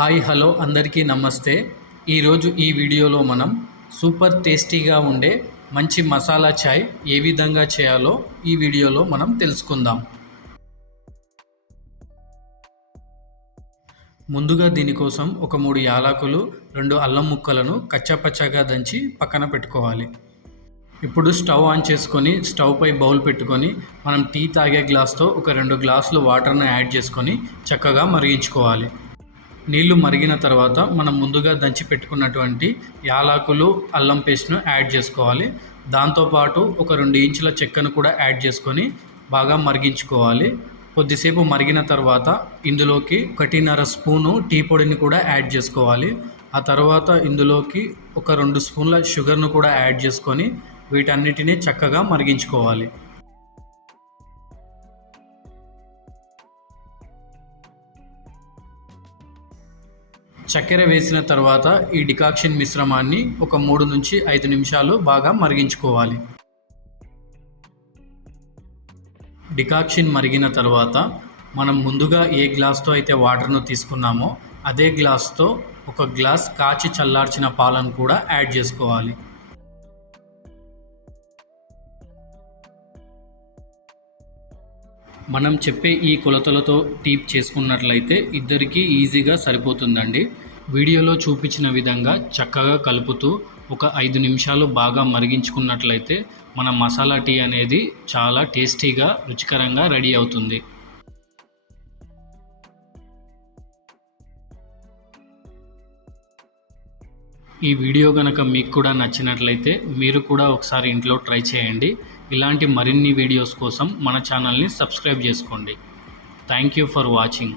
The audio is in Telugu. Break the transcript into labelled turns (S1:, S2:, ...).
S1: హాయ్ హలో అందరికీ నమస్తే. ఈరోజు ఈ వీడియోలో మనం సూపర్ టేస్టీగా ఉండే మంచి మసాలా చాయ్ ఏ విధంగా చేయాలో ఈ వీడియోలో మనం తెలుసుకుందాం. ముందుగా దీనికోసం ఒక మూడు యాలకులు రెండు అల్లం ముక్కలను కచ్చాపచ్చాగా దంచి పక్కన పెట్టుకోవాలి. ఇప్పుడు స్టవ్ ఆన్ చేసుకొని స్టవ్ పై బౌల్ పెట్టుకొని మనం టీ తాగే గ్లాస్తో ఒక రెండు గ్లాసులు వాటర్ను యాడ్ చేసుకొని చక్కగా మరిగించుకోవాలి. నీళ్ళు మరిగిన తర్వాత మనం ముందుగా దంచి పెట్టుకున్నటువంటి యాలకులు అల్లం పేస్ట్ను యాడ్ చేసుకోవాలి. దాంతోపాటు ఒక రెండు ఇంచుల చెక్కను కూడా యాడ్ చేసుకొని బాగా మరిగించుకోవాలి. కొద్దిసేపు మరిగిన తర్వాత ఇందులోకి ఒకటిన్నర స్పూను టీ పొడిని కూడా యాడ్ చేసుకోవాలి. ఆ తర్వాత ఇందులోకి ఒక రెండు స్పూన్ల షుగర్ను కూడా యాడ్ చేసుకొని వీటన్నిటిని చక్కగా మరిగించుకోవాలి. చక్కెర వేసిన తర్వాత ఈ డికాక్షన్ మిశ్రమాన్ని ఒక మూడు నుంచి ఐదు నిమిషాలు బాగా మరిగించుకోవాలి. డికాక్షన్ మరిగిన తర్వాత మనం ముందుగా ఏ గ్లాస్తో అయితే వాటర్ను తీసుకున్నామో అదే గ్లాస్తో ఒక గ్లాస్ కాచి చల్లార్చిన పాలను కూడా యాడ్ చేసుకోవాలి. మనం చెప్పే ఈ కొలతలతో టీప్ చేసుకున్నట్లయితే ఇద్దరికీ ఈజీగా సరిపోతుందండి. వీడియోలో చూపించిన విధంగా చక్కగా కలుపుతూ ఒక ఐదు నిమిషాలు బాగా మరిగించుకున్నట్లయితే మన మసాలా టీ అనేది చాలా టేస్టీగా రుచికరంగా రెడీ అవుతుంది. ఈ వీడియో కనుక మీకు కూడా నచ్చినట్లయితే మీరు కూడా ఒకసారి ఇంట్లో ట్రై చేయండి. ఇలాంటి మరిన్ని వీడియోస్ కోసం మన ఛానల్ని సబ్స్క్రైబ్ చేసుకోండి. Thank you for watching